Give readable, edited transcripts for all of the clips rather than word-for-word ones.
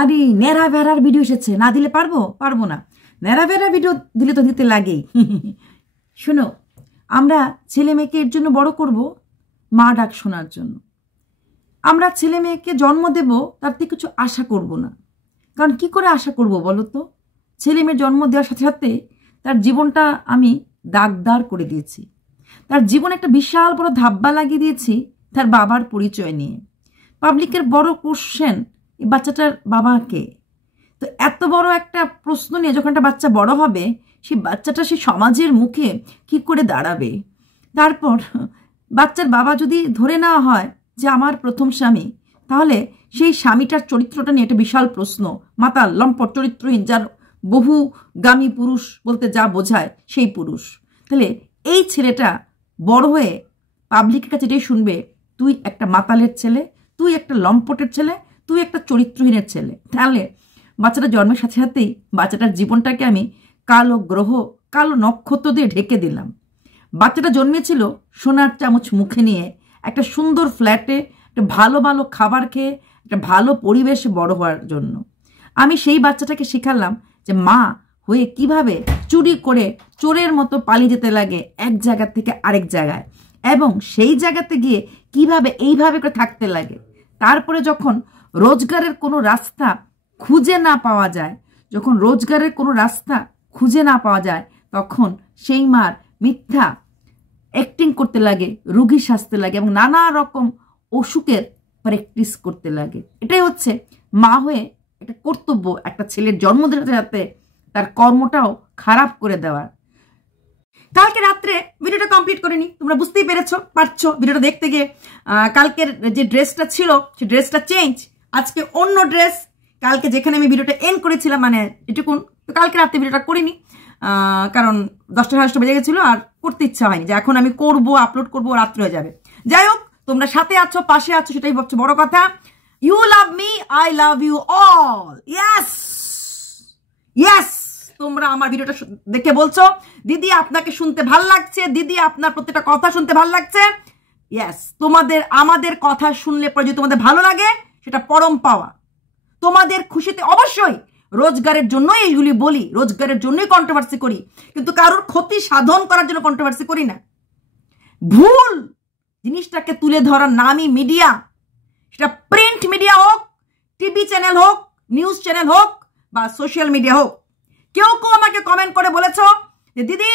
আরে ন্যাড়া ভেড়ার ভিডিও এসেছে, না দিলে পারবো না। ন্যাড়া ভেড়ার ভিডিও দিলে তো দিতে লাগেই। শোনো, আমরা ছেলে মেয়েকে এর জন্য বড় করব মা ডাক শোনার জন্য। আমরা ছেলে মেয়েকে জন্ম দেব, তার থেকে কিছু আশা করব না। কারণ কি করে আশা করব বলো তো? ছেলে মেয়ে জন্ম দেওয়ার সাথে সাথে তার জীবনটা আমি দাগদার করে দিয়েছি। তার জীবনে একটা বিশাল বড় ধাব্বা লাগিয়ে দিয়েছি তার বাবার পরিচয় নিয়ে। পাবলিকের বড় কোশ্চেন, এই বাচ্চাটার বাবা কে? তো এত বড় একটা প্রশ্ন নিয়ে যখন একটা বাচ্চা বড় হবে, সেই বাচ্চাটা সেই সমাজের মুখে কি করে দাঁড়াবে? তারপর বাচ্চার বাবা যদি ধরে নেওয়া হয় যে আমার প্রথম স্বামী, তাহলে সেই স্বামীটার চরিত্রটা নিয়ে একটা বিশাল প্রশ্ন। মাতাল, লম্পট, চরিত্রহীন, যার বহুগামী পুরুষ বলতে যা বোঝায় সেই পুরুষ। তাহলে এই ছেলেটা বড় হয়ে পাবলিকের কাছে এটাই শুনবে, তুই একটা মাতালের ছেলে, তুই একটা লম্পটের ছেলে, তুই একটা চরিত্রহীনের ছেলে। তাহলে বাচ্চাটা জন্মের সাথে সাথেই বাচ্চাটার জীবনটাকে আমি কালো গ্রহ, কালো নক্ষত্র দিয়ে ঢেকে দিলাম। বাচ্চাটা জন্মেছিল সোনার চামচ মুখে নিয়ে, একটা সুন্দর ফ্ল্যাটে, একটা ভালো ভালো খাবার খেয়ে, একটা ভালো পরিবেশে বড় হওয়ার জন্য। আমি সেই বাচ্চাটাকে শেখালাম যে মা হয়ে কিভাবে চুরি করে চোরের মতো পালিয়ে যেতে লাগে এক জায়গা থেকে আরেক জায়গায়, এবং সেই জায়গাতে গিয়ে কিভাবে এইভাবে করে থাকতে লাগে। তারপরে যখন রোজগারের কোনো রাস্তা খুঁজে না পাওয়া যায়, তখন সেই মার মিথ্যা অ্যাক্টিং করতে লাগে, রুগী সাজতে লাগে, এবং নানা রকম অসুখের প্র্যাকটিস করতে লাগে। এটাই হচ্ছে মা হয়ে একটা কর্তব্য, একটা ছেলের জন্ম দিতে যাতে তার কর্মটাও খারাপ করে দেওয়ার। কালকে রাত্রে ভিডিওটা কমপ্লিট করিনি, তোমরা বুঝতেই পারছো ভিডিওটা দেখতে গিয়ে। কালকের যে ড্রেসটা ছিল সেই ড্রেসটা চেঞ্জ, আজকে অন্য ড্রেস। কালকে যেখানে আমি ভিডিওটা এন্ড করেছিলাম, মানে এটুকুন, তো কালকে রাত্রে ভিডিওটা করিনি, কারণ 10টা 10:30 বেজে গেছিলো, আর করতে ইচ্ছা হয়নি যে এখন আমি করবো, আপলোড করবো, রাত্রে হয়ে যাবে। যাই হোক, তোমরা সাথে আছো, পাশে আছো, সেটাই হচ্ছে বড় কথা। You love me, I love you all. Yes, তোমরা আমার ভিডিওটা দেখে বলছো দিদি আপনাকে শুনতে ভাল লাগছে, দিদি আপনার প্রত্যেকটা কথা শুনতে ভাল লাগছে। ইয়েস, আমাদের কথা শুনলে পরে যদি তোমাদের ভালো লাগে, সেটা পরম পাওয়া। তোমাদের খুশিতে অবশ্যই রোজগারের জন্যই এইগুলি বলি, রোজগারের জন্যই কন্ট্রোভার্সি করি, কিন্তু কারোর ক্ষতি সাধন করার জন্য কন্ট্রোভার্সি করি না। ভুল জিনিসটাকে তুলে ধরার নামই মিডিয়া, সেটা প্রিন্ট মিডিয়া হোক, টিভি চ্যানেল হোক, নিউজ চ্যানেল হোক, বা সোশ্যাল মিডিয়া হোক। কেউ আমাকে কমেন্ট করে বলেছ যে দিদি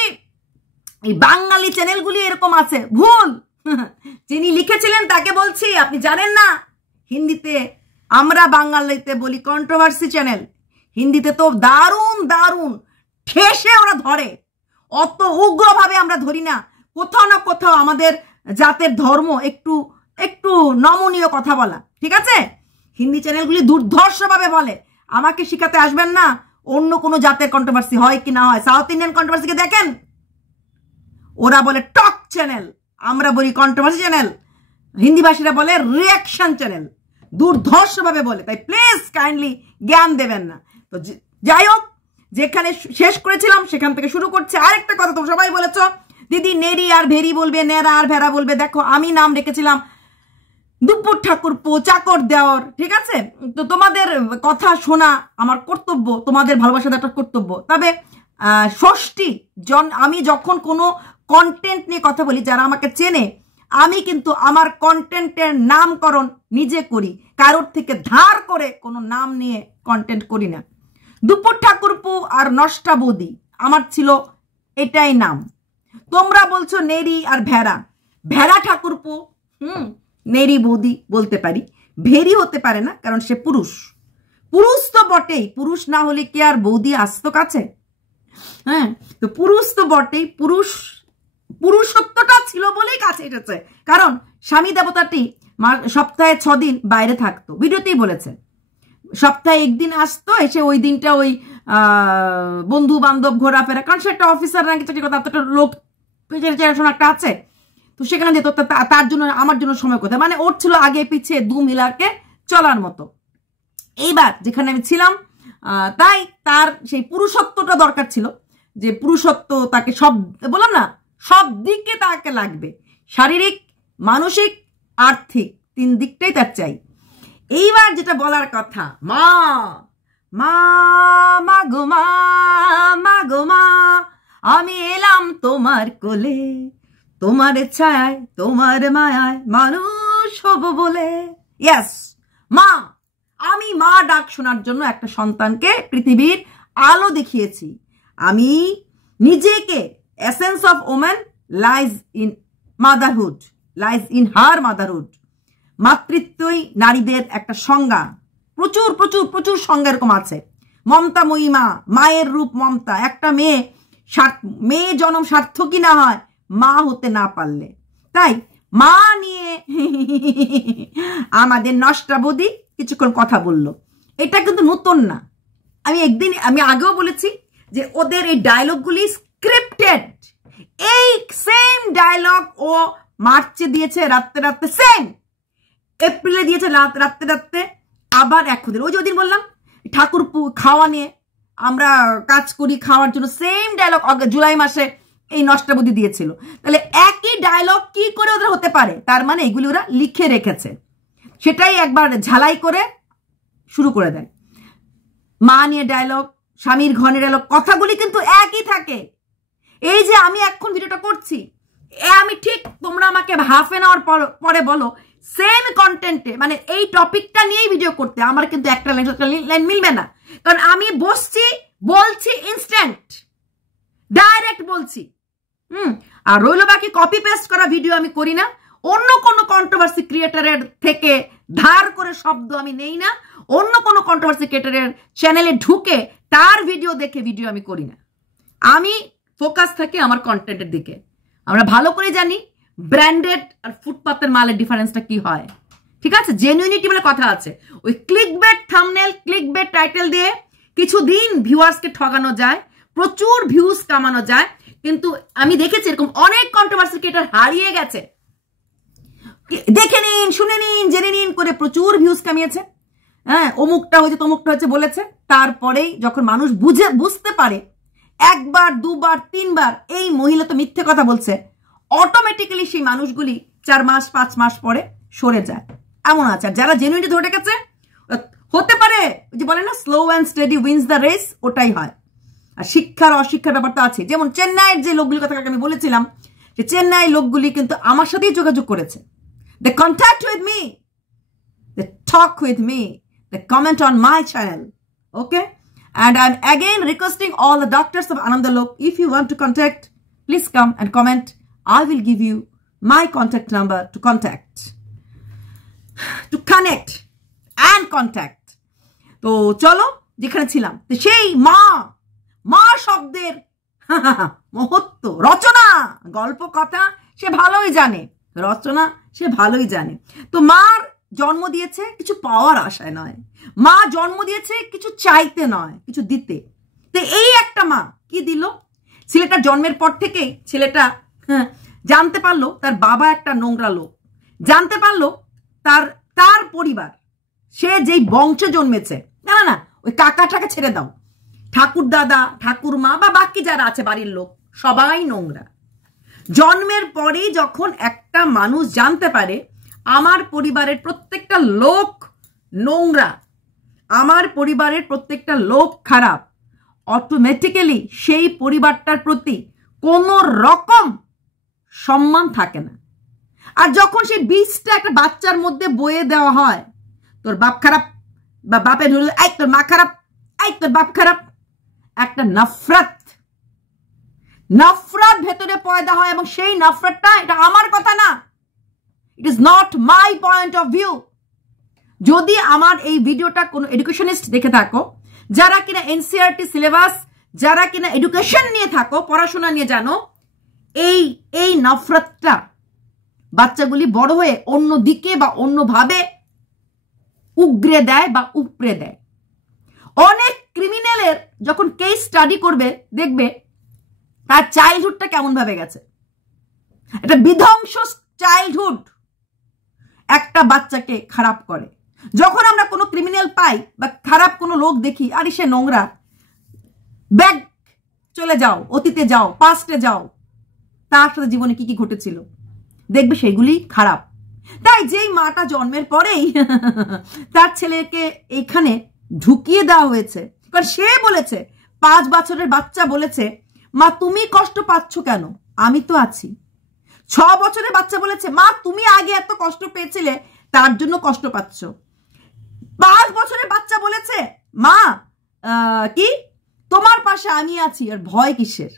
এই বাঙালি চ্যানেলগুলি এরকম আছে। ভুল। যিনি লিখেছিলেন তাকে বলছি, আপনি জানেন না হিন্দিতে আমরা বাঙালিতে বলি কন্ট্রোভার্সি চ্যানেল, হিন্দিতে তো দারুণ দারুণ ঠেসে ওরা ধরে, অত উগ্রভাবে আমরা ধরি না। কোথাও না কোথাও আমাদের জাতের ধর্ম একটু নমনীয় কথা বলা, ঠিক আছে? হিন্দি চ্যানেলগুলি দুর্ধর্ষভাবে বলে। আমাকে শিখাতে আসবেন না অন্য কোনো জাতের কন্ট্রোভার্সি হয় কি না হয়। সাউথ ইন্ডিয়ান কন্ট্রোভার্সিকে দেখেন, ওরা বলে টক চ্যানেল, আমরা বলি কন্ট্রোভার্সি চ্যানেল, হিন্দিভাষীরা বলে রিয়াকশন চ্যানেল, দুর্ধর্ষভাবে বলে। তাই প্লিজ কাইন্ডলি জ্ঞান দেবেন না। তো যাই হোক, যেখানে শেষ করেছিলাম সেখান থেকে শুরু করছে। আরেকটা কথা, তোমরা সবাই বলেছ দিদি নেড়ি আর ভেরি বলবে, নেড়া আর ভেড়া বলবে। দেখো, আমি নাম রেখেছিলাম দুপুর ঠাকুরপো, চাকর দেওয়ার, ঠিক আছে? তো তোমাদের কথা শোনা আমার কর্তব্য, তোমাদের ভালোবাসা দেওয়াটা কর্তব্য। তবে আমি যখন কোনো কন্টেন্ট নিয়ে কথা বলি, যারা আমাকে চেনে, আমি কিন্তু আমার কন্টেন্টের নামকরণ নিজে করি, কারোর থেকে ধার করে কোনো নাম নিয়ে কন্টেন্ট করি না। দুপুর ঠাকুরপো আর নষ্টা বৌদি আমার ছিল এটাই নাম। তোমরা বলছো নেড়ি আর ভেড়া, ভেড়া ঠাকুরপো, নেড়ি বৌদি বলতে পারি, ভেরি হতে পারে না, কারণ সে পুরুষ। পুরুষ তো বটেই, পুরুষ না হলে কি আর বৌদি আসতো কাছে? হ্যাঁ, তো পুরুষ তো বটেই, পুরুষত্বটা ছিল বলেই কাছে এসেছে। কারণ স্বামী দেবতাটি সপ্তাহে 6 দিন বাইরে থাকতো, ভিডিওতেই বলেছে। সপ্তাহে 1 দিন আসতো, এসে ওই দিনটা ওই বন্ধু বান্ধব ঘোরাফেরা, কারণ সে একটা অফিসার নাকি চাকরি কথা, একটা লোক চেনাশোনা একটা আছে, তো সেখানে যেত। তার জন্য আমার জন্য সময় কোথায়, মানে ওর ছিল আগে পিছিয়ে দু মিলাকে চলার মতো। এইবার যেখানে আমি ছিলাম, তাই তার সেই পুরুষত্বটা দরকার ছিল, যে পুরুষত্ব তাকে সব, বললাম না, সব দিকে তাকে লাগবে, শারীরিক, মানসিক, আর্থিক, 3 দিকটাই তার চাই। এইবার যেটা বলার কথা, মা মা মা গো মা, মা গো মা, আমি এলাম তোমার কোলে, তোমার ছায়ায় তোমার মায়ায় মানুষ হব বলে। ইয়েস মা, আমি মা ডাক শোনার জন্য একটা সন্তানকে পৃথিবীর আলো দেখিয়েছি। আমি নিজেকে, essence of women lies in motherhood, lies in her motherhood. মাতৃত্বই নারীদের একটা সংজ্ঞা, প্রচুর প্রচুর প্রচুর সংজ্ঞা এরকম আছে। মমতাময়ী মা, মায়ের রূপ মমতা। একটা মেয়ে জন্ম সার্থকই না হয় মা হতে না পারলে। তাই মা নিয়ে আমাদের নষ্টা বৌদি কিছুক্ষণ কথা বলল, এটা কিন্তু নতুন না। আমি আগেও বলেছি যে ওদের এই ডায়লগগুলি স্ক্রিপ্টেড। এই সেম ডায়লগ ও মার্চে দিয়েছে রাত্রে রাত্রে, সেম এপ্রিলে দিয়েছে রাত্রে রাত্রে, আবার এখন ওই যে ওদিন বললাম ঠাকুর খাওয়া নিয়ে আমরা কাজ করি খাওয়ার জন্য, সেম ডায়লগ জুলাই মাসে এই নষ্টাবধি দিয়েছিল। তাহলে একই ডায়লগ কি করে ওদের হতে পারে? তার মানে এগুলি ওরা লিখে রেখেছে, সেটাই একবার ঝালাই করে শুরু করে দেয়। মা নিয়ে ডায়লগ, স্বামীর ঘরের ডায়লগ, কথাগুলি কিন্তু একই থাকে। এই যে আমি এখন ভিডিওটা করছি, আমি ঠিক তোমরা আমাকে হাফ এন আওয়ার পরে বলো সেম কন্টেন্টে, মানে এই টপিকটা নিয়েই ভিডিও করতে, আমার কিন্তু একটা লাইন মিলবে না। কারণ আমি বলছি ইনস্ট্যান্ট, ডাইরেক্ট বলছি। আর রইল বাকি কপি পেস্ট করা ভিডিও আমি করি না। অন্য কোনো কন্ট্রোভার্সি ক্রিয়েটারের থেকে ধার করে শব্দ আমি নেই না। অন্য কোনো কন্ট্রোভার্সি ক্রিয়েটারের চ্যানেলে ঢুকে তার ভিডিও দেখে ভিডিও আমি করি না। আমি ফোকাস থাকি আমার কন্টেন্টের দিকে। আমরা ভালো করে জানি ব্র্যান্ডেড আর ফুটপাতের মালের ডিফারেন্সটা কি হয়, ঠিক আছে? জেনুইনিটি বলে কথা আছে। ওই ক্লিকবেট থাম্বনেল, ক্লিকবেট টাইটেল দিয়ে কিছুদিন ভিউয়ার্সকে ঠগানো যায়, প্রচুর ভিউজ কামানো যায়। কিন্তু আমি দেখেছি এরকম অনেক কন্ট্রোভার্সি ক্রিয়েটর হারিয়ে গেছে। দেখে নিন, শুনে নিন, জেনে নিন করে প্রচুর ভিউজ কামিয়েছে। হ্যাঁ, অমুকটা হয়েছে তমুকটা হয়েছে বলেছে, তারপরেই যখন মানুষ বুঝতে পারে একবার দুবার তিনবার এই মহিলা তো মিথ্যে কথা বলছে, অটোমেটিক্যালি সেই মানুষগুলি 4 মাস 5 মাস পরে সরে যায়। এমন আছে। আর যারা জেনুইনলি ধরে গেছে, হতে পারে যে বলে না slow and steady wins the race, ওটাই হয়। আর শিক্ষার অশিক্ষার ব্যাপারটা আছে। যেমন চেন্নাইয়ের যে লোকগুলির কথা আমি বলেছিলাম, যে চেন্নাই লোকগুলি কিন্তু আমার সাথেই যোগাযোগ করেছে। They contact with me, they talk with me, they comment on my channel, okay? And I'm again requesting all the doctors of Anandalok, if you want to contact, please come and comment. I will give you my contact number to contact, to connect and contact. তো চলো যেখানে ছিলাম, তো সেই মা শব্দের মহত্ব, রচনা, গল্প কথা সে ভালোই জানে, রচনা সে ভালোই জানে। তো মার জন্ম দিয়েছে কিছু পাওয়ার আশায় নয়, মা জন্ম দিয়েছে কিছু চাইতে নয়, কিছু দিতে। তো এই একটা মা কি দিল? ছেলেটা জন্মের পর থেকেই ছেলেটা জানতে পারলো তার বাবা একটা নোংরা লোক, জানতে পারলো তার পরিবার, সে যেই বংশে জন্মেছে, না ওই কাকাটাকে ছেড়ে দাও, ঠাকুর দাদা ঠাকুর মা বা বাকি যারা আছে বাড়ির লোক সবাই নোংরা। জন্মের পরেই যখন একটা মানুষ জানতে পারে আমার পরিবারের প্রত্যেকটা লোক নোংরা, আমার পরিবারের প্রত্যেকটা লোক খারাপ, অটোমেটিক্যালি সেই পরিবারটার প্রতি কোনো রকম সম্মান থাকে না। আর যখন সেই বীজটা একটা বাচ্চার মধ্যে বয়ে দেওয়া হয়, তোর বাপ খারাপ বা বাপের হলো এই তোর মা খারাপ, এই তোর বাপ খারাপ, একটা নফরত ভেতরে পয়দা হয়। এবং সেই নফরতটা, এটা আমার কথা না, it is not my point of view. যদি আমার এই ভিডিওটা কোনো এডুকেশনিস্ট দেখে থাকো, যারা কিনা এনসিইআরটি সিলেবাস, যারা কিনা এডুকেশন নিয়ে থাকো, পড়াশোনা নিয়ে জানো, এই নফরতটা বাচ্চাগুলি বড় হয়ে অন্য দিকে বা অন্যভাবে উগরে দেয় বা উপড়ে দেয়। অনেক ক্রিমিনালের যখন কেস স্টাডি করবে দেখবে তার চাইল্ডহুডটা কেমন ভাবে গেছে। এটা বিধ্বংস চাইল্ডহুড একটা বাচ্চাকে খারাপ করে। যখন আমরা কোনো ক্রিমিনাল পাই বা খারাপ কোনো লোক দেখি, আরে সে নোংরা, ব্যাক চলে যাও, অতীতে যাও, পাস্টে যাও, তার সাথে জীবনে কি কি ঘটেছিল দেখবে সেগুলি খারাপ। তাই যেই মাটা জন্মের পরেই তার ছেলেকে এখানে ঢুকিয়ে দেওয়া হয়েছে, কারণ সে বলেছে, 5 বছরের বাচ্চা বলেছে, মা তুমি কষ্ট পাচ্ছ কেন, আমি তো আছি। 6 বছরের বাচ্চা বলেছে, মা তুমি আগে এত কষ্ট পেয়েছিলে, তার জন্য কষ্ট পাচ্ছ। 5 বছরের বাচ্চা বলেছে, মা কি তোমার পাশে আমি আছি, আর ভয় কিসের।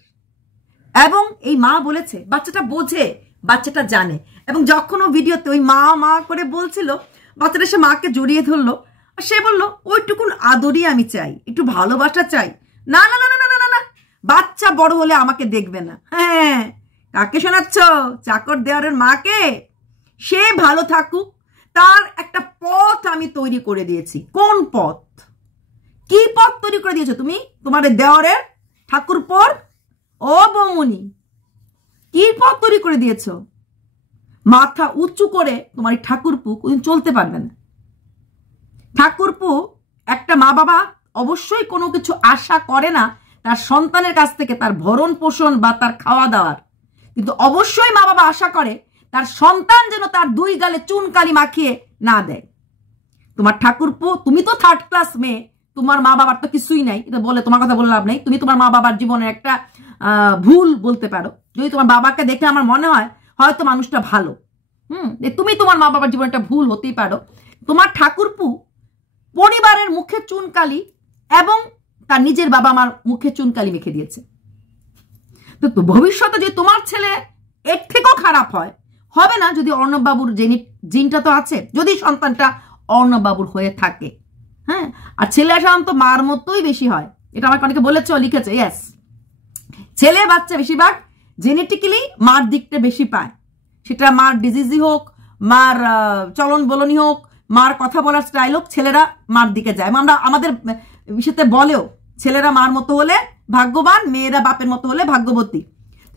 এবং এই মা বলেছে, বাচ্চাটা বোঝে, বাচ্চাটা জানে। এবং যখন ও ভিডিওতে ওই মা মা করে বলছিল, বাচ্চাটা সে মাকে জড়িয়ে ধরলো, আর সে বললো ওইটুকুন আদরই আমি চাই, একটু ভালোবাসা চাই। না না না না না না না, বাচ্চা বড় হলে আমাকে দেখবে না। হ্যাঁ, কাকে শোনাচ্ছ? চাকর দেওয়ারের মাকে। সে ভালো থাকুক, তার একটা পথ আমি তৈরি করে দিয়েছি। কোন পথ? কি পথ তৈরি করে দিয়েছো তুমি তোমার দেওয়ারের ঠাকুরপোর? ও বৌমনি, কি পথ তৈরি করে দিয়েছ? মাথা উঁচু করে তোমার ঠাকুরপু কোনদিন চলতে পারবে না। ঠাকুরপু, একটা মা বাবা অবশ্যই কোনো কিছু আশা করে না তার সন্তানের কাছ থেকে, তার ভরণ পোষণ বা তার খাওয়া দাওয়ার, কিন্তু অবশ্যই মা বাবা আশা করে তার সন্তান যেন তার 2 গালে চুনকালি মাখিয়ে না দেয়। তোমার ঠাকুরপু, তুমি তো 3rd ক্লাস মেয়ে, তোমার মা বাবার তো কিছুই নাই, এটা বলে তোমার কথা বলে লাভ নেই। তুমি তোমার মা বাবার জীবনের একটা ভুল বলতে পারো। যদি তোমার বাবাকে দেখে আমার মনে হয় হয়তো মানুষটা ভালো, তুমি তোমার মা বাবার জীবনে একটা ভুল হতেই পারো। তোমার ঠাকুরপু পরিবারের মুখে চুনকালি এবং তার নিজের বাবা মার মুখে চুনকালি মেখে দিয়েছে। তো ভবিষ্যতে যে তোমার ছেলে এর থেকেও খারাপ হয়, হবে না যদি অর্ণব বাবুর জিনটা তো আছে, যদি সন্তানটা অর্ণব বাবুর হয়ে থাকে। হ্যাঁ, আর ছেলে সাধারণত মার মতোই বেশি হয়, এটা আমাকে অনেকে বলেছে, লিখেছে। ইয়েস, ছেলে বাচ্চা বেশিরভাগ জেনেটিক্যালি মার দিকটা বেশি পায়। সেটা মার ডিজিজই হোক, মার চলন বলনি হোক, মার কথা বলার স্টাইল হোক, ছেলেরা মার দিকে যায়। আমরা আমাদের বিষয়তে বলেও, ছেলেরা মার মতো হলে ভাগ্যবান, মেয়েরা বাপের মতো হলে ভাগ্যবতী।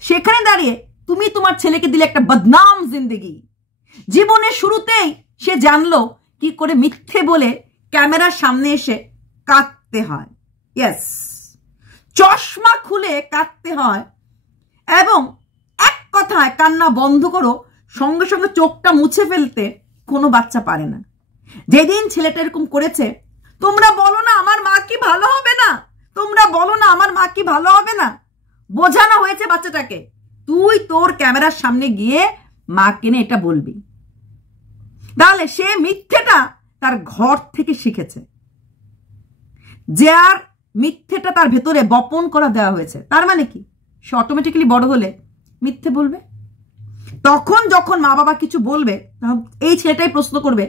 সেখানে দাঁড়িয়ে তুমি তোমার ছেলেকে দিলে একটা বদনাম জিন্দেগি। জীবনের শুরুতেই সে জানলো কি করে মিথ্যে বলে ক্যামেরার সামনে এসে কাঁদতে হয়। ইয়েস, চশমা খুলে কাঁদতে হয়। এবং এক কথায় কান্না বন্ধ করো, সঙ্গে সঙ্গে চোখটা মুছে ফেলতে কোনো বাচ্চা পারে না। যেদিন ছেলেটা এরকম করেছে, তোমরা বলো না আমার মা কি ভালো হবে না, তোমরা বলো না আমার মা কি ভালো হবে না, বোঝানো হয়েছে বাচ্চাটাকে, তুই তোর ক্যামেরার সামনে গিয়ে মাকে নিয়ে এটা বলবি। তাহলে সে মিথ্যেটা তার ঘর থেকে শিখেছে, যে আর মিথ্যেটা তার ভেতরে বপন করা দেওয়া হয়েছে। তার মানে কি, সে অটোমেটিক্যালি বড় হলে মিথ্যে বলবে। তখন যখন মা বাবা কিছু বলবে, এই ছেলেটাই প্রশ্ন করবে,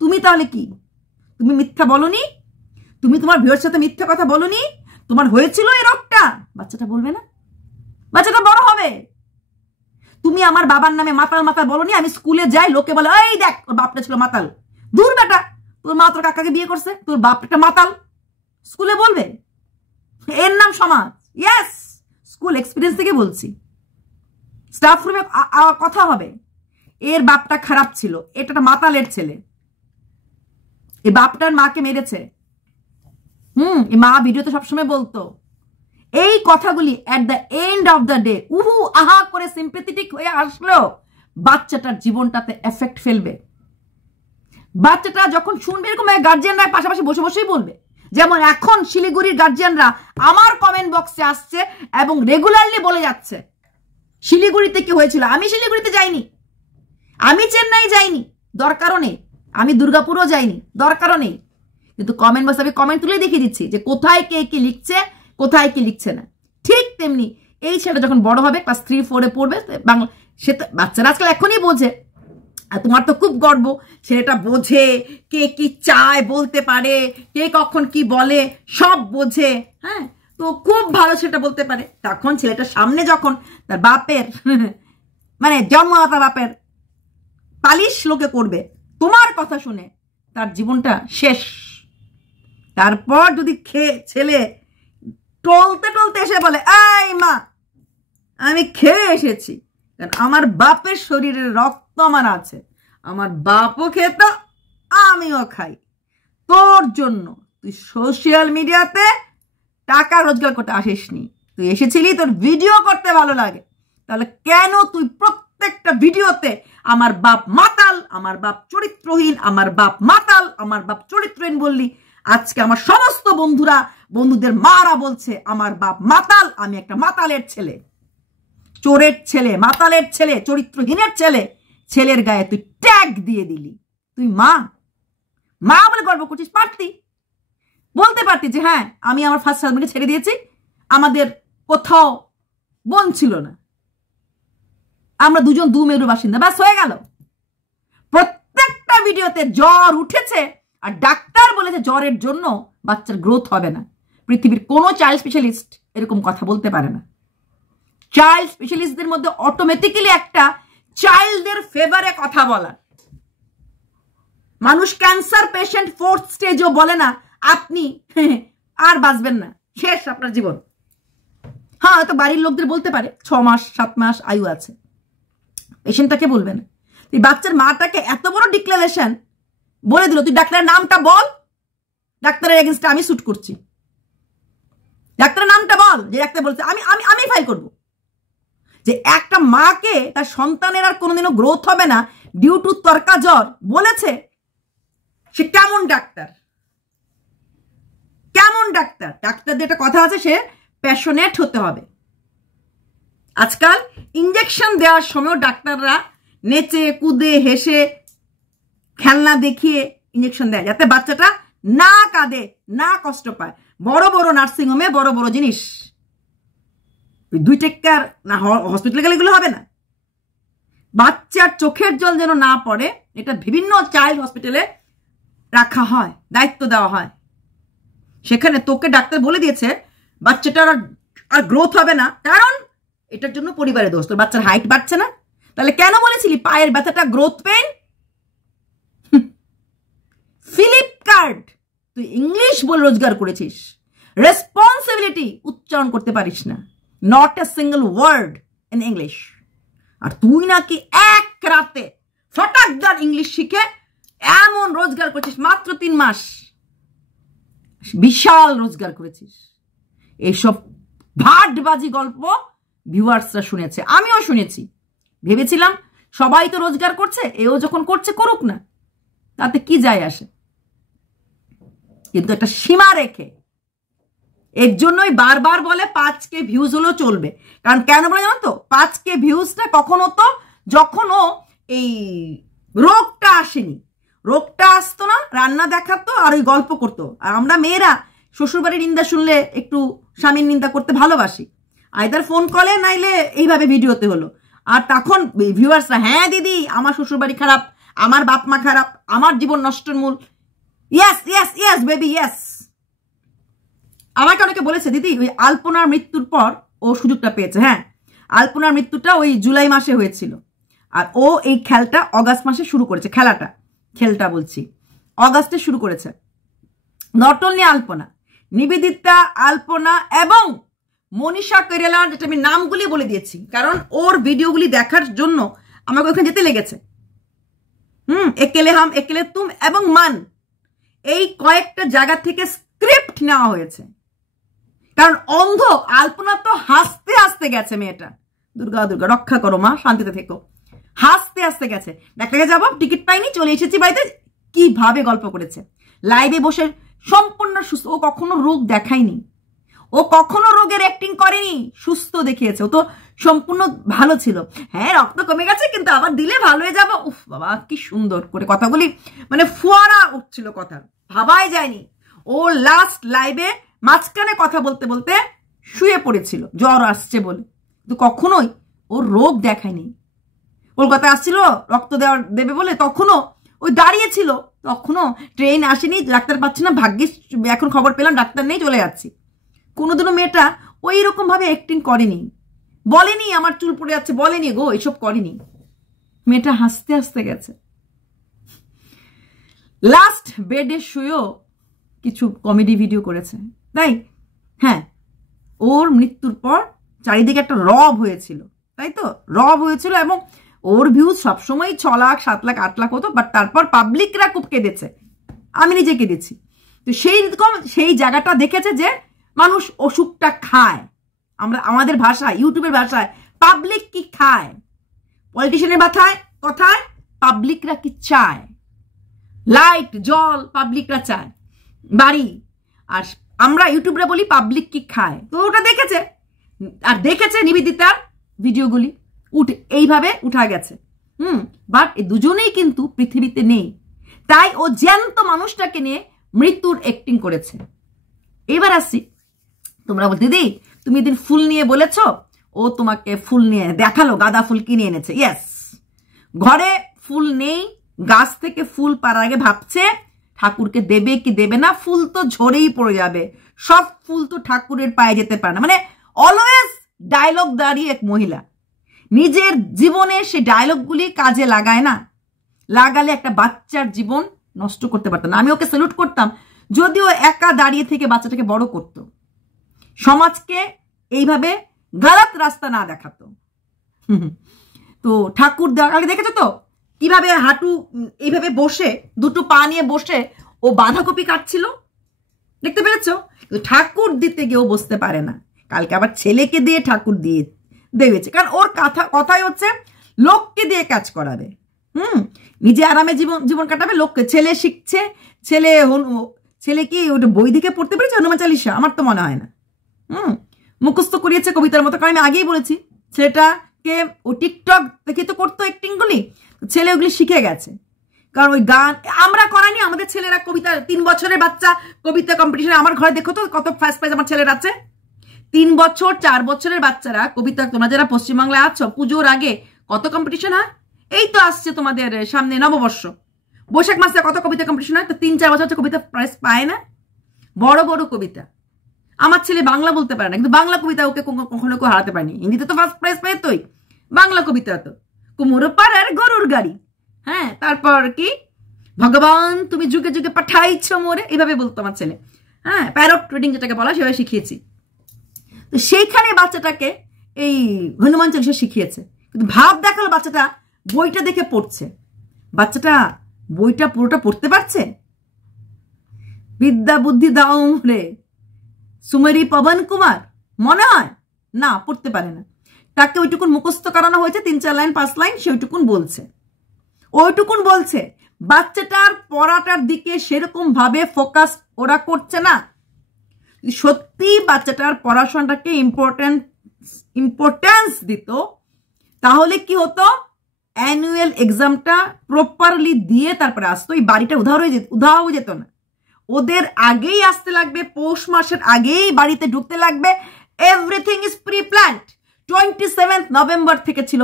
তুমি তাহলে কি, তুমি মিথ্যা বলনি, তুমি তোমার ভিউয়ারের সাথে মিথ্যা কথা বলনি, তোমার হয়েছিল এই রোগটা? বাচ্চাটা বলবে না, বাচ্চাটা বড় হবে। তুমি আমার বাবার নামে মাতাল মাতাল বলনি, আমি স্কুলে যাই, লোকে বলে এই দেখ ওর বাপটা ছিল মাতাল। দূর বেটা, তোর মা তোর কাকাকে বিয়ে করছে, তোর বাপটা মাতাল, স্কুলে বলবে? এর নাম সমাজ। ইয়েস, স্কুল এক্সপিরিয়েন্স থেকে বলছি। স্টাফ রুমে কথা হবে, এর বাপটা খারাপ ছিল, এটা মাতালের ছেলে, এই বাপটার মাকে মেরেছে। এই মা ভিডিওতে সবসময় বলতো এই কথাগুলি। At the end of the day উহু আহা করে সিম্পেথেটিক হয়ে আসলেও বাচ্চাটার জীবনটাতে এফেক্ট ফেলবে। বাচ্চাটা যখন শুনবে, এরকম গার্জিয়ানরা পাশাপাশি বসে বসেই বলবে। যেমন এখন শিলিগুড়ির গার্জিয়ানরা আমার কমেন্ট বক্সে আসছে এবং রেগুলারলি বলে যাচ্ছে শিলিগুড়িতে কি হয়েছিল। আমি শিলিগুড়িতে যাইনি, আমি চেন্নাই যাইনি, দরকারও নেই, আমি দুর্গাপুরও যাইনি, দরকারও নেই, কিন্তু কমেন্ট বক্সে আমি কমেন্ট তুলে দেখিয়ে দিচ্ছি যে কোথায় কে কি লিখছে, কোথায় কি লিখছে না। ঠিক তেমনি এই ছেলেটা যখন বড় হবে, ক্লাস 3-4 পড়বে, বাংলা, সে তো বাচ্চারা আজকাল এখনই বোঝে। আর তোমার তো খুব গর্ব, ছেলেটা বোঝে, কে কি চায় বলতে পারে, কে কখন কি বলে সব বোঝে। হ্যাঁ, তো খুব ভালো সেটা বলতে পারে। তখন ছেলেটার সামনে যখন তার বাপের মানে জন্মদাতা বাপের পালিশ লোকে করবে তোমার কথা শুনে, তার জীবনটা শেষ। তারপর যদি ছেলে টলতে টলতে এসে বলে এই মা আমি খেয়ে এসেছি, কারণ আমার বাপের শরীরের রক্ত আমার আছে, আমার বাপও খেত আমিও খাই, তোর জন্য তুই সোশ্যাল মিডিয়াতে টাকা রোজগার করতে আসিসনি, তুই এসেছিলি তোর ভিডিও করতে ভালো লাগে, তাহলে কেন তুই প্রত্যেকটা ভিডিওতে আমার বাপ মাতাল, আমার বাপ চরিত্রহীন, আমার বাপ মাতাল, আমার বাপ চরিত্রহীন বললি। আজকে আমার সমস্ত বন্ধুদের মারা বলছে আমার বাপ মাতাল, আমি একটা মাতালের ছেলে, চোরের ছেলে, মাতালের ছেলে, চরিত্রহীনের ছেলে। ছেলের গায়ে তুই ট্যাগ দিয়ে দিলি। তুই মা বলে গর্ব করছিস, পারতি, বলতে পারতি যে হ্যাঁ আমি আমার ফার্স্ট হাজবেন্ডকে ছেড়ে দিয়েছি, আমাদের কোথাও বোন ছিল না, আমরা দুজন দু মেরু বাসিন্দা, ব্যাস হয়ে গেল। প্রত্যেকটা ভিডিওতে জ্বর উঠেছে আর ডাক্তার বলেছে জ্বরের জন্য বাচ্চার গ্রোথ হবে না। পৃথিবীর কোনো চাইল্ড স্পেশালিস্ট এরকম কথা বলতে পারে না। চাইল্ড স্পেশালিস্টদের মধ্যে অটোমেটিক্যালি একটা চাইল্ডদের ফেভারে কথা বলা। মানুষ ক্যান্সার পেশেন্ট 4th স্টেজও বলে না আপনি আর বাঁচবেন না, শেষ আপনার জীবন। হ্যাঁ হয়তো বাড়ির লোকদের বলতে পারে 6 মাস 7 মাস আয়ু আছে, পেশেন্টটাকে বলবে না। তুই বাচ্চার মাটাকে এত বড় ডিক্লারেশন বলে দিল, তুই ডাক্তারের নামটা বল, ডাক্তারের এগেইনস্টে আমি শুট করছি, ডাক্তারের নামটা বল যে ডাক্তার বলছে, আমি ফাইল করব। যে একটা মাকে তার সন্তানের আর কোনোদিনও গ্রোথ হবে না ডিউ টু তর্কা জ্বর বলেছে, সে কেমন ডাক্তার? কেমন ডাক্তার? ডাক্তারদের একটা কথা আছে, সে প্যাশনেট হতে হবে। আজকাল ইঞ্জেকশন দেওয়ার সময় ডাক্তাররা নেচে কুদে হেসে খেলনা দেখিয়ে ইঞ্জেকশন দেয় যাতে বাচ্চাটা না কাঁদে, না কষ্ট পায়। বড় বড় নার্সিং হোমে বড় বড় জিনিস, 2 টেক্কার না হসপিটালে গেলে এগুলো হবে না। বাচ্চার চোখের জল যেন না পড়ে, এটা বিভিন্ন চাইল্ড হসপিটালে রাখা হয়, দায়িত্ব দেওয়া হয়। সেখানে তোকে ডাক্তার বলে দিয়েছে বাচ্চাটার আর গ্রোথ হবে না, কারণ এটার জন্য পরিবারের দোষ, তোর বাচ্চার হাইট বাড়ছে না। তাহলে কেন বলেছিলি পায়ের ব্যথাটা গ্রোথ পেইন? ফ্লিপকার্ট, তুই ইংলিশ বলে রোজগার করেছিস, রেসপন্সিবিলিটি উচ্চারণ করতে পারিস না, not a single word in English. আর তুই নাকি এক রাতে ফটাকদার ইংলিশ শিখে এমন রোজগার করছিস, মাত্র 3 মাস বিশাল রোজগার করেছিস। এইসব ভাটবাজি গল্প ভিউয়ার্সরা শুনেছে, আমিও শুনেছি। ভেবেছিলাম সবাই তো রোজগার করছে, এও যখন করছে করুক না, তাতে কি যায় আসে। কিন্তু একটা সীমা রেখে, এর জন্যই বারবার বলে 5K ভিউজ হলেও চলবে। কারণ কেন বলে জানো তো, 5K ভিউজটা কখন হতো যখন ও এই রোগটা আসেনি, রোগটা আসতো না, রান্না দেখাতো আর ওই গল্প করতো। আর আমরা মেয়েরা শ্বশুরবাড়ির নিন্দা শুনলে একটু স্বামীর নিন্দা করতে ভালোবাসি, আইদার ফোন কলে নাইলে এইভাবে ভিডিওতে হলো। আর তখন ভিউয়ার্সরা হ্যাঁ দিদি আমার শ্বশুরবাড়ি খারাপ, আমার বাপ মা খারাপ, আমার জীবন নষ্টের মূল। Yes yes yes baby yes. আমাকে অনেকে বলেছে দিদি ওই আলপনার মৃত্যুর পর ও সুযোগটা পেয়েছে। হ্যাঁ, আলপনার মৃত্যুটা ওই জুলাই মাসে হয়েছিল, আর ও এই খেলটা অগাস্ট মাসে শুরু করেছে। খেলটা বলছি অগাস্টে শুরু করেছে। নট অনলি আলপনা, নিবেদিতা, আলপনা এবং মনীষা কৈরালা, যেটা আমি নামগুলি বলে দিয়েছি কারণ ওর ভিডিওগুলি দেখার জন্য আমাকে ওখানে যেতে লেগেছে। একেলে হাম, একেলে তুম এবং মান, এই কয়েকটা জায়গা থেকে স্ক্রিপ্ট নেওয়া হয়েছে। কারণ অন্ধ আলপনা তো হাসতে হাসতে গেছে, মেয়েটা দুর্গা দুর্গা রক্ষা করো মা, শান্তিতে থেকো, হাসতে হাসতে গেছে। ডাক্তারকে যাবো, টিকিট পাইনি, চলে এসেছি বাড়িতে, কিভাবে গল্প করেছে লাইভে বসে, সম্পূর্ণ সুস্থ। ও কখনো রোগ দেখায়নি, ও কখনো রোগের অ্যাক্টিং করেনি, সুস্থ দেখিয়েছে। ও তো সম্পূর্ণ ভালো ছিল। হ্যাঁ রক্ত কমে গেছে কিন্তু আবার দিলে ভালো হয়ে যাবো। উফ বাবা কি সুন্দর করে কথাগুলি, মানে ফোয়ারা উঠছিল কথা, ভাবাই যায়নি। ও লাস্ট লাইভে মাঝখানে কথা বলতে বলতে শুয়ে পড়েছিল জ্বর আসছে বলে, কিন্তু কখনোই ওর রোগ দেখায়নি। কলকাতায় আসছিল রক্ত দেবে বলে, তখনও ওই দাঁড়িয়েছিল, তখনও ট্রেন আসেনি, ডাক্তার পাচ্ছি না, ভাগ্যিস এখন খবর পেলাম ডাক্তার নেই, চলে যাচ্ছি। কোনোদিনও মেয়েটা ওই রকম ভাবে অ্যাক্টিং করেনি, বলেনি আমার চুল পড়ে যাচ্ছে, বলেনি গো, এসব করেনি। মেয়েটা হাসতে হাসতে গেছে। লাস্ট বেডে শুয়েও কিছু কমেডি ভিডিও করেছে, তাই হ্যাঁ ওর মৃত্যুর পর চারিদিকে একটা রব হয়েছিল, তাই তো রব হয়েছিল। এবং ওর ভিউজ সবসময় 6 লাখ 7 লাখ 8 লাখ হতো, বাট তারপর পাবলিকরা খুব কেঁদেছে, আমি নিজে কেঁদেছি। তো সেই জায়গাটা দেখেছে যে মানুষ ওষুধটা খায়, আমরা আমাদের ভাষায়, ইউটিউবের ভাষায় পাবলিক কি খায়, পলিটিশিয়ানের কথায় পাবলিকরা কি চায়? লাইট, জল পাবলিকরা চায়, বাড়ি। আর আমরা ইউটিউবরা বলি পাবলিক কি খায়। তো ওটা দেখেছে, আর দেখেছে নিবেদিতার ভিডিওগুলি এইভাবে উঠা গেছে। বাট এই দুজনেই কিন্তু পৃথিবীতে নেই, তাই ও জ্যান্ত মানুষটাকে নিয়ে মৃত্যুর অ্যাক্টিং করেছে। এবার আসছি, তোমরা বলতে দিদি তুমি এদিন ফুল নিয়ে বলেছ, ও তোমাকে ফুল নিয়ে দেখালো, গাঁদা ফুল কিনে এনেছে। ইয়েস, ঘরে ফুল নেই, গাছ থেকে ফুল পাড়ার আগে ভাবছে ঠাকুরকে দেবে কি দেবে না, ফুল তো ঝরেই পড়ে যাবে, সব ফুল তো ঠাকুরের পায়ে যেতে পারে না। মানে অলওয়েজ ডায়লগ দাঁড়িয়ে এক মহিলা নিজের জীবনে সে ডায়লগগুলি কাজে লাগায় না, লাগালে একটা বাচ্চার জীবন নষ্ট করতে পারত না। আমি ওকে স্যালুট করতাম যদিও একা দাঁড়িয়ে থেকে বাচ্চাটাকে বড় করত, সমাজকে এইভাবে গালাত রাস্তা না দেখাতো। তো ঠাকুর আগে দেখেছো তো কিভাবে হাঁটু এইভাবে বসে, দুটো পা নিয়ে বসে ও বাঁধাকপি কাটছিল, দেখতে পেরেছো? ঠাকুর দিতে গিয়েও বসতে পারে না, কালকে আবার ছেলেকে দিয়ে ঠাকুর দিয়েছে, কারণ ওর কথাই হচ্ছে লোককে দিয়ে কাজ করাবে। নিজে আরামে জীবন কাটাবে, লোককে। ছেলে শিখছে, ছেলে কি ওটা বই দিকে পড়তে পেরেছে হনুমান চালিশা? আমার তো মনে হয় না। মুখস্থ করিয়েছে কবিতার মতো, কারণ আমি আগেই বলেছি ছেলেটাকে ও টিকটক দেখে তো করতো অ্যাক্টিংগুলি, ছেলে ওগুলি শিখে গেছে। কারণ ওই গান আমরা করাইনি, আমাদের ছেলেরা কবিতা, 3 বছরের বাচ্চা কবিতা কম্পিটিশনে, আমার ঘরে দেখো তো কত ফার্স্ট প্রাইজ আমার ছেলের আছে। 3 বছর 4 বছরের বাচ্চারা কবিতা, তোমরা যারা পশ্চিমবাংলায় আছো পুজোর আগে কত কম্পিটিশন হয়। এই তো আসছে তোমাদের সামনে নববর্ষ, বৈশাখ মাসে কত কবিতা কম্পিটিশন হয়। তো 3-4 বছর কবিতা প্রাইজ পায় না, বড় বড় কবিতা। আমার ছেলে বাংলা বলতে পারে না, কিন্তু বাংলা কবিতা ওকে কখনো কেউ হারাতে পারেনি। হিন্দিতে তো ফার্স্ট প্রাইজ পায়, তোই বাংলা কবিতা তো কুমোর পাড়ার গরুর গাড়ি, হ্যাঁ, তারপর কি ভগবান তুমি যুগে যুগে পাঠাইছ মোরে, এইভাবে বলতো আমার ছেলে। হ্যাঁ, প্যারট রিডিং যেটাকে বলা, সেভাবে শিখিয়েছি। তো সেইখানে বাচ্চাটাকে এই হনুমান চালিশা শিখিয়েছে, কিন্তু ভাব দেখালো বাচ্চাটা বইটা দেখে পড়ছে। বাচ্চাটা বইটা পুরোটা পড়তে পারছে? বিদ্যা বুদ্ধি দাও রে সুমেরি পবন কুমার, মনে হয় না, পড়তে পারে না। তাকে ওইটুকুন মুখস্থ করানো হয়েছে, 3-4 লাইন 5 লাইন, সে ওইটুকুন বলছে। বাচ্চাটার পড়াটার দিকে সেরকম ভাবে ফোকাস ওরা করছে না। সত্যি বাচ্চাটার পড়াশোনাটাকে ইম্পর্টেন্স দিত, তাহলে কি হতো, অ্যানুয়াল এক্সামটা প্রপারলি দিয়ে তারপরে আসতো, এই বাড়িটা উধাও যেত না। ওদের আগেই আসতে লাগবে, পৌষ মাসের আগেই বাড়িতে ঢুকতে লাগবে। Everything is pre planned. 27 November থেকে ছিল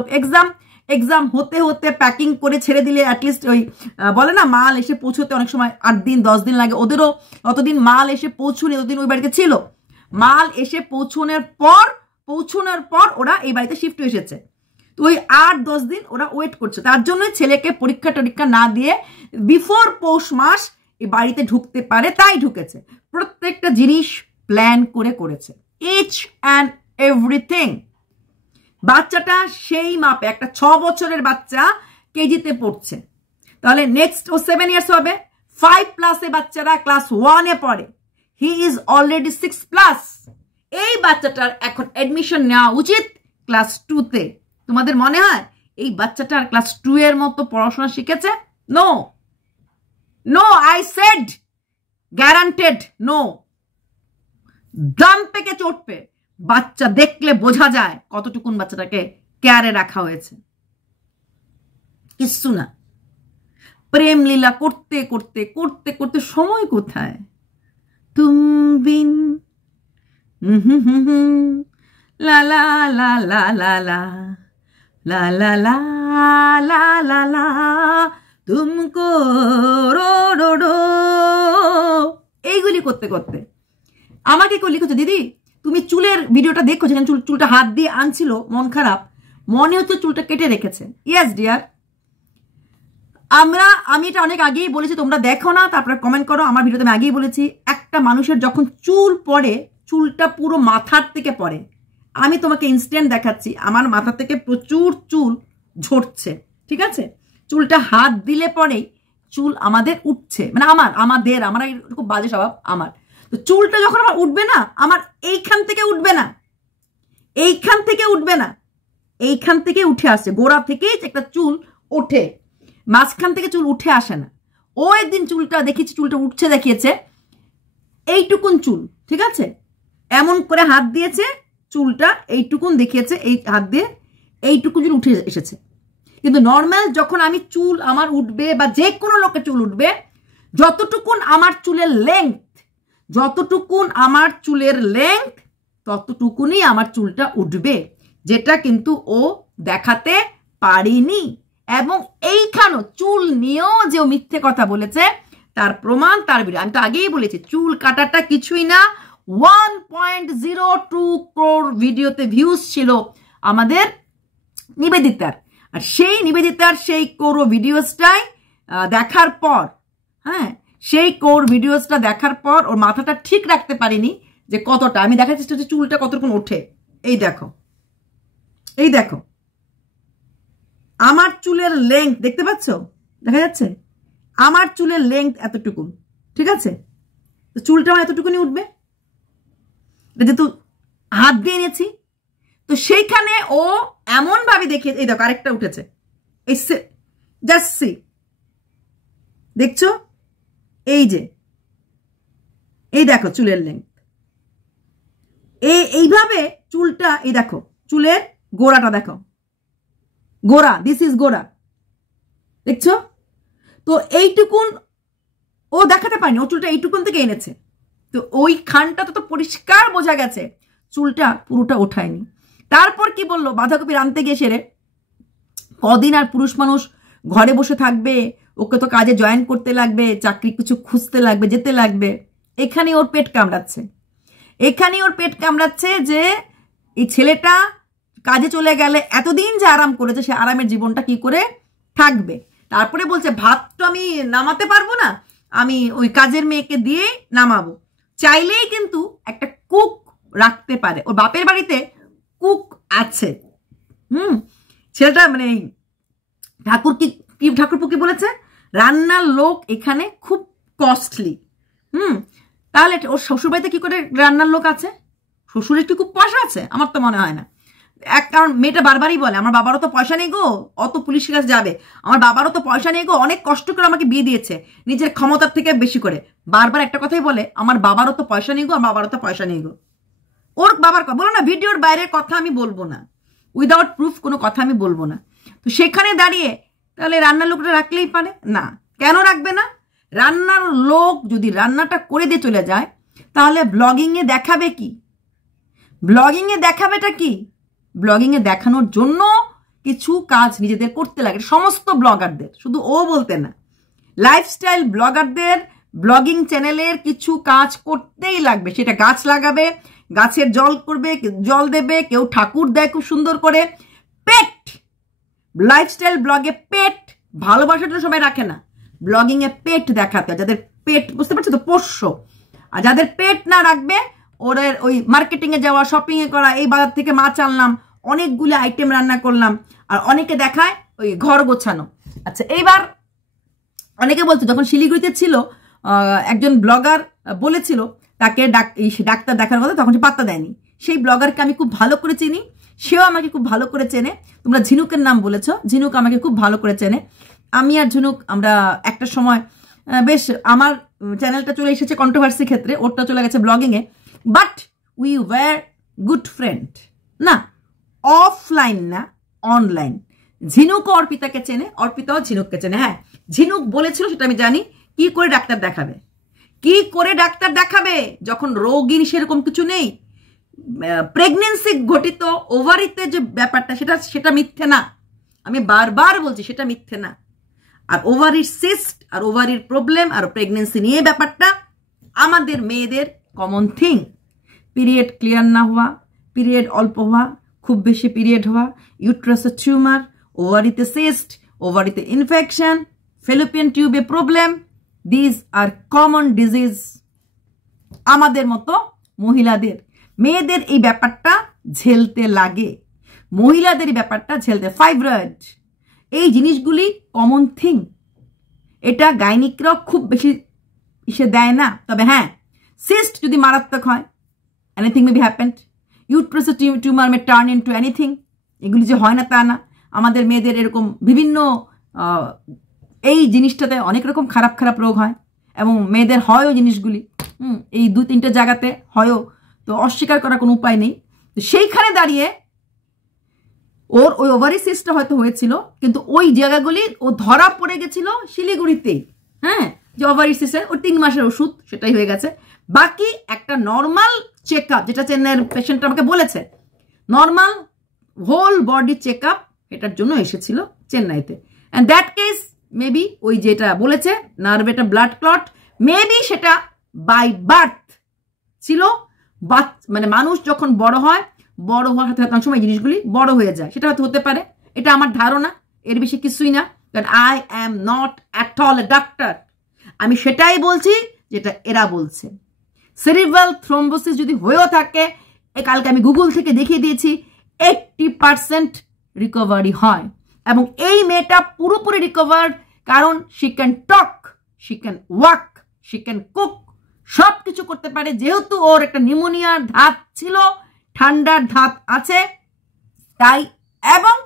এক্সাম হতে হতে প্যাকিং করে ছেড়ে দিলে অ্যাটলিস্ট ওই বলে না মাল এসে পৌঁছতে অনেক সময় 8 দিন 10 দিন লাগে, ওদেরও অতদিন মাল এসে পৌঁছুনি, অতদিন ওই বাড়িতে ছিল। মাল এসে পৌঁছানোর পর ওরা এই বাড়িতে শিফট হয়ে এসেছে। তো ওই 8-10 দিন ওরা ওয়েট করছে, তার জন্য ছেলেকে পরীক্ষা না দিয়ে বিফোর পৌষ মাস এই বাড়িতে ঢুকতে পারে, তাই ঢুকেছে। প্রত্যেকটা জিনিস প্ল্যান করেছে, ইচ অ্যান্ড এভরিথিং। বাচ্চাটা সেই মাপে, একটা 6 বছরের বাচ্চা কেজিতে পড়ছে, তাহলে নেক্সট ও 7 ইয়ার্স হবে। 5+ বাচ্চারা ক্লাস 1 পড়ে, হি ইজ অলরেডি 6+। এই বাচ্চাটার এখন অ্যাডমিশন নেওয়া উচিত ক্লাস 2-তে। তোমাদের মনে হয় এই বাচ্চাটার ক্লাস 2 এর মতো পড়াশোনা শিখেছে? No, I said guaranteed no. দাম পেকে চটবে। বাচ্চা দেখলে বোঝা যায় কতটুকুন বাচ্চাটাকে কেয়ারে রাখা হয়েছে। কিচ্ছু না, প্রেম লীলা করতে করতে সময় কোথায়? তুমবিন লা লা লা লা লা লা লা লা লা লা লা লা তুমকো রো রো রো, এইগুলি করতে আমাকে কেউ লিখেছে দিদি তুমি চুলের ভিডিওটা দেখো, যেখানে চুলটা হাত দিয়ে আনছিল, মন খারাপ, মনে হচ্ছে চুলটা কেটে রেখেছে। ইয়েস ডিয়ার, আমি এটা অনেক আগেই বলেছি, তোমরা দেখো না, তারপরে কমেন্ট করো। আমার ভিডিওতে আমি আগেই বলেছি, একটা মানুষের যখন চুল পড়ে, চুলটা পুরো মাথার থেকে পড়ে। আমি তোমাকে ইনস্ট্যান্ট দেখাচ্ছি, আমার মাথা থেকে প্রচুর চুল ঝরছে, ঠিক আছে? চুলটা হাত দিলে পরেই চুল আমাদের উঠছে, মানে আমাদের খুব বাজে স্বভাব আমার। তো চুলটা যখন আমার উঠবে না, আমার এইখান থেকে উঠবে না, এইখান থেকে উঠে আসছে, গোড়া থেকেই একটা চুল ওঠে, মাঝখান থেকে চুল উঠে আসে না। ও একদিন চুলটা দেখিয়েছে, চুলটা উঠছে দেখিয়েছে, এইটুকুন চুল, ঠিক আছে, এমন করে হাত দিয়েছে, চুলটা এইটুকুন দেখিয়েছে, এই হাত দিয়ে এইটুকুন চুল উঠে এসেছে। কিন্তু নর্মাল যখন আমি চুল আমার উঠবে বা যে কোনো লোকের চুল উঠবে, যতটুকুন আমার চুলের লেংথ, ততটুকুনই আমার চুলটা উঠবে, যেটা কিন্তু ও দেখাতে পারিনি। এবং এইখানেও চুল নিয়েও যে ও মিথ্যে কথা বলেছে তার প্রমাণ তার ভিডিও। আমি তো আগেই বলেছি চুল কাটাটা কিছুই না, 1.02 crore ভিডিওতে ভিউজ ছিল আমাদের নিবেদিতার। আর সেই নিবেদিতার সেই কোর ভিডিওসটাই দেখার পর, হ্যাঁ, সেই কোর ভিডিওসটা দেখার পর ওর মাথাটা ঠিক রাখতে পারিনি যে কতটা। আমি দেখার চেষ্টা করছি চুলটা কতক্ষণ ওঠে। এই দেখো, এই দেখো আমার চুলের লেংথ, দেখতে পাচ্ছ, দেখা যাচ্ছে আমার চুলের লেংথ এতটুকু, ঠিক আছে, তো চুলটা আমার এতটুকুনি উঠবে, যেহেতু হাত দিয়ে নিয়েছি। তো সেইখানে ও এমন ভাবে দেখে, এই দেখো আরেকটা উঠেছে, এই জাস্ট সি, দেখছো, এই যে এই দেখো চুলের লেংথ, এইভাবে চুলটা, এই দেখো চুলের গোড়াটা দেখো, গোড়া, দিস ইজ গোড়া, দেখছো। তো এইটুকুন ও দেখাতে পারেনি, ও চুলটা এইটুকুন থেকে এনেছে। তো ওই খানটা তো পরিষ্কার বোঝা গেছে চুলটা পুরোটা ওঠায়নি। তারপর কি বললো, বাঁধাকপি রাঁধতে গিয়ে সেরে কদিন আর পুরুষ মানুষ ঘরে বসে থাকবে, ওকে তো কাজে জয়েন করতে লাগবে, চাকরি কিছু খুঁজতে লাগবে, যেতে লাগবে। এখানে ওর পেট কামড়াচ্ছে, যে এই ছেলেটা কাজে চলে গেলে এতদিন যে আরাম করেছে সে আরামের জীবনটা কি করে থাকবে। তারপরে বলছে ভাত তো আমি নামাতে পারবো না, আমি ওই কাজের মেয়েকে দিয়ে নামাবো। চাইলেই কিন্তু একটা কুক রাখতে পারে, ওর বাপের বাড়িতে কুক আছে। ছেলেটা মানে ঠাকুরপো কি বলেছে, রান্নার লোক এখানে খুব কস্টলি। তাহলে ওর শ্বশুর বাড়িতে কি করে রান্নার লোক আছে? শ্বশুরের কি খুব পয়সা আছে? আমার তো মনে হয় না। কারণ মেয়েটা বারবারই বলে আমার বাবারও তো পয়সা নেই গো, অত পুলিশের কাছে যাবে, আমার বাবারও তো পয়সা নেই গো, অনেক কষ্ট করে আমাকে বিয়ে দিয়েছে নিজের ক্ষমতার থেকে বেশি করে। বারবার একটা কথাই বলে, আমার বাবারও তো পয়সা নেই গো, আমার বাবারও তো পয়সা নেই গো। ওর বাবার কথা বলো না, ভিডিওর বাইরের কথা আমি বলবো না, উইদাউট প্রুফ কোনো কথা আমি বলবো না। তো সেখানে দাঁড়িয়ে তাহলে রান্নার লোকটা রাখলেই পারে না, কেন রাখবে না? রান্নার লোক যদি রান্নাটা করে দিয়ে চলে যায় তাহলে ব্লগিংয়ে দেখাবে কি? ব্লগিংয়ে দেখাবেটা কি? ব্লগিংয়ে দেখানোর জন্য কিছু কাজ নিজেদের করতে লাগে, সমস্ত ব্লগারদের, শুধু ও বলতে না, লাইফস্টাইল ব্লগারদের ব্লগিং চ্যানেলের কিছু কাজ করতেই লাগবে। সেটা গাছ লাগাবে, গাছের জল দেবে, কেউ ঠাকুর দেয় খুব সুন্দর করে, পেট, লাইফস্টাইল ব্লগে পেট, ভালোবাসার জন্য সবাই রাখে না, ব্লগিংয়ে পেট দেখাতে, যাদের পেট, বুঝতে পারছো তো, পোষ্য। আর যাদের পেট না রাখবে, ওদের ওই মার্কেটিংয়ে যাওয়া, শপিংয়ে করা, এই বাজার থেকে মাছ আনলাম, অনেকগুলো আইটেম রান্না করলাম, আর অনেকে দেখায় ওই ঘর গোছানো। আচ্ছা, এইবার অনেকে বলতো যখন শিলিগুড়িতে ছিল একজন ব্লগার বলেছিল তাকে ডাক্তার দেখার কথা, তখন সে পাত্তা দেয়নি। সেই ব্লগারকে আমি খুব ভালো করে চিনি, সেও আমাকে খুব ভালো করে চেনে। তোমরা ঝিনুকের নাম বলেছ, ঝিনুক আমাকে খুব ভালো করে চেনে। আমি আর ঝিনুক আমরা একটা সময় বেশ, আমার চ্যানেলটা চলে এসেছে কন্ট্রোভার্সি ক্ষেত্রে, ওরটা চলে গেছে ব্লগিংয়ে, but we were good friend না, অফলাইন না অনলাইন। ঝিনুকও অর্পিতাকে চেনে, অর্পিতাও ঝিনুককে চেনে। হ্যাঁ, ঝিনুক বলেছিল সেটা আমি জানি, কি করে ডাক্তার দেখাবে, কি করে ডাক্তার দেখাবে যখন রোগীর সেরকম কিছু নেই। প্রেগনেন্সি ঘটিত ওভারিতে যে ব্যাপারটা, সেটা মিথ্যে না, আমি বারবার বলছি সেটা মিথ্যে না। আর ওভারির সিস্ট আর ওভারির প্রবলেম আর প্রেগনেন্সি নিয়ে ব্যাপারটা আমাদের মেয়েদের কমন থিং। পিরিয়ড ক্লিয়ার না হওয়া, পিরিয়ড অল্প হওয়া, খুব বেশি পিরিয়ড হওয়া, ইউট্রাসে টিউমার, ওভারিতে সিস্ট, ওভারিতে ইনফেকশন, ফেলোপিয়ান টিউবে problem, this are common disease আমাদের মতো মহিলাদের। মেয়েদের এই ব্যাপারটা ঝেলতে লাগে, মহিলাদের এই ব্যাপারটা ঝেলতে, ফাইব্রয়েড, এই জিনিসগুলি কমন থিং। এটা গাইনিকরাও খুব বেশি ইসে দেয় না। তবে হ্যাঁ, সিস্ট যদি মারাত্মক হয়, anything may be happened, uterus tumour May turn into anything, এগুলি যে হয় না তা না, আমাদের মেয়েদের এরকম বিভিন্ন এই জিনিসটাতে অনেক রকম খারাপ খারাপ রোগ হয় এবং মেয়েদের হয়ও জিনিসগুলি, এই 2-3টে জায়গাতে হয়ও, তো অস্বীকার করার কোনো উপায় নেই। তো সেইখানে দাঁড়িয়ে ওর ওই ওভারি সিস্টটা হয়তো হয়েছিল, কিন্তু ওই জায়গাগুলি ও ধরা পড়ে গেছিল শিলিগুড়িতেই, হ্যাঁ, যে ওভারি সিস্টের ও 3 মাসের ওষুধ সেটাই হয়ে গেছে। বাকি একটা নর্মাল চেক আপ, যেটা চেন্নাইয়ের পেশেন্ট আমাকে বলেছে, normal whole body check up, এটার জন্য এসেছিল চেন্নাইতে। অ্যান্ড দ্যাট কেস মেবি ওই যেটা বলেছে নার্ভ এটা ব্লাড ক্লট, মেবি সেটা বাই বার্থ ছিল। মানে মানুষ যখন বড় হয়, বড় হওয়ার সাথে সাথে সময় জিনিসগুলি বড় হয়ে যায়, সেটা হয়তো হতে পারে, এটা আমার ধারণা, এর বেশি কিছুই না। কারণ I am not at all A doctor, আমি সেটাই বলছি যেটা এরা বলছে। সেরিব্রাল থ্রম্বোসিস যদি হয়েও থাকে, কালকে আমি গুগল থেকে দেখিয়ে দিয়েছি 80% রিকভারি হয়, এবং এই মেয়েটা পুরোপুরি রিকভার্ড, কারণ she can talk, she can walk, she can cook, সব কিছু করতে পারে। যেহেতু ওর একটা নিউমোনিয়ার ধাত ছিল, ঠান্ডার ধাত আছে, তাই এবং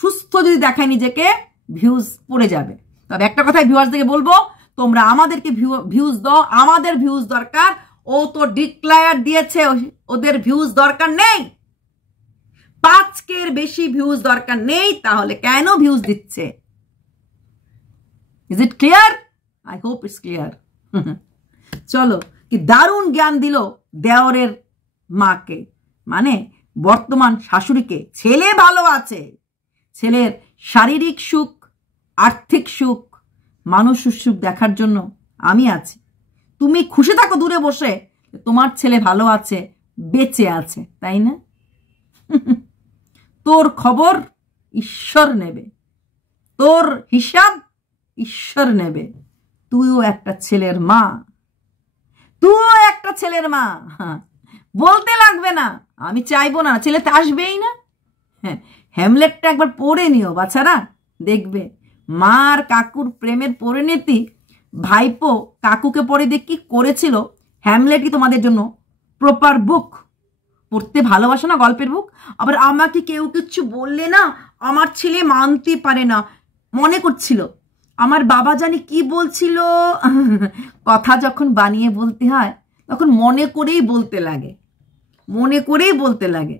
সুস্থ যদি দেখায় নিজেকে, ভিউজ পড়ে যাবে। তবে একটা কথাই ভিউয়ার্সদেরকে বলবো, তোমরা আমাদেরকে ভিউজ দাও, আমাদের ভিউজ দরকার। ও তো ডিক্লায়ার দিয়েছে ওদের ভিউজ দরকার নেই, 5K বেশি ভিউজ দরকার নেই, তাহলে কেন ভিউজ দিচ্ছে? Is it clear? I hope it's clear. চলো, কি দারুণ জ্ঞান দিল দেওরের মাকে, মানে বর্তমান শাশুড়িকে। ছেলে ভালো আছে, ছেলের শারীরিক সুখ, আর্থিক সুখ, মানসিক সুখ দেখার জন্য আমি আছি। তুমি খুশি থাকো দূরে বসে, তোমার ছেলে ভালো আছে, বেঁচে আছে, তাই না? তোর খবর ঈশ্বর নেবে, তোর হিসাব ঈশ্বর নেবে। তুইও একটা ছেলের মা, তুইও একটা ছেলের মা। বলতে লাগবে না, আমি চাইবো না, ছেলেতে আসবেই না। হ্যাঁ, হ্যামলেটটা একবার পড়ে নিও বাছারা, দেখবে মার কাকুর প্রেমের পরিণতি। ভাইপো কাকুকে পড়ে দেখ কি করেছিল। হ্যামলেট কি তোমাদের জন্য প্রপার বুক, পড়তে ভালোবাসো না গল্পের বুক? আবার আমাকে কেউ কিচ্ছু বললে না আমার ছেলে মানতে পারে না, মনে করছিল আমার বাবা জানি কি বলছিল। কথা যখন বানিয়ে বলতে হয় তখন মনে করেই বলতে লাগে, মনে করেই বলতে লাগে।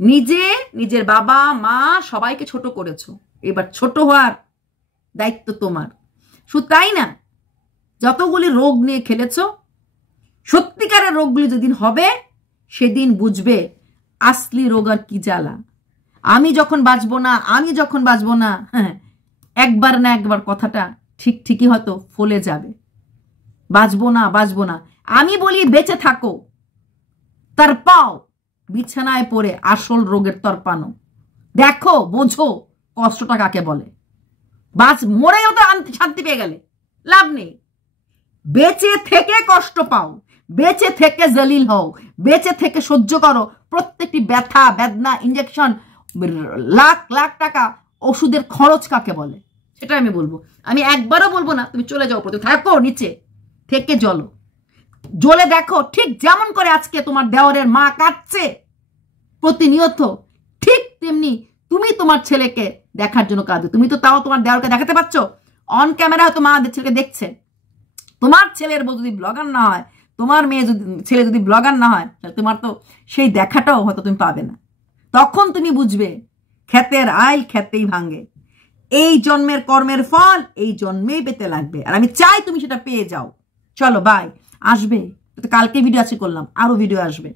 নিজে নিজের বাবা মা সবাইকে ছোট করেছো, এবার ছোট হওয়ার দায়িত্ব তোমার। শুধু তাই না, যতগুলি রোগ নিয়ে খেলেছো, সত্যিকারের রোগগুলি যেদিন হবে সেদিন বুঝবে আসলি রোগ আর কি জ্বালা। আমি যখন বাঁচবো না, আমি যখন বাঁচবো না, হ্যাঁ, একবার না একবার কথাটা ঠিকই হয়তো ফলে যাবে। বাঁচবো না, বাঁচবো না, আমি বলি বেঁচে থাকো, তার পাও বিছানায় পড়ে আসল রোগের তরপানো। দেখো, বোঝো কষ্টটা কাকে বলে। মরেও তো শান্তি পেয়ে গেলে লাভ নেই। বেঁচে থেকে কষ্ট পাও, বেঁচে থেকে জলিল হও, বেঁচে থেকে সহ্য করো প্রত্যেকটি ব্যথা বেদনা, ইঞ্জেকশন, লাখ লাখ টাকা ওষুধের খরচ কাকে বলে সেটা আমি বলবো। আমি একবারও বলবো না তুমি চলে যাও, প্রতি থাকো নিচে থেকে জ্বলে দেখো। ঠিক যেমন করে আজকে তোমার দেওরের মা কাঁদছে প্রতিনিয়ত, ঠিক তেমনি তুমি তোমার ছেলেকে দেখার জন্য কাঁদো। তুমি তো তাও তোমার দেওরকে দেখাতে পারছ, অন ক্যামেরা হয়তো মা ছেলেকে দেখছে। তোমার ছেলের বউ যদি ব্লগার না হয়, তোমার ছেলে যদি ব্লগার না হয়, তোমার তো সেই দেখাটাও হয়তো তুমি পাবে না। তখন তুমি বুঝবে ক্ষেতের আইল ক্ষেতেই ভাঙে। এই জন্মের কর্মের ফল এই জন্মেই পেতে লাগবে, আর আমি চাই তুমি সেটা পেয়ে যাও। চলো বাই, আসবে কালকে ভিডিও আছে করলাম, আরো ভিডিও আসবে।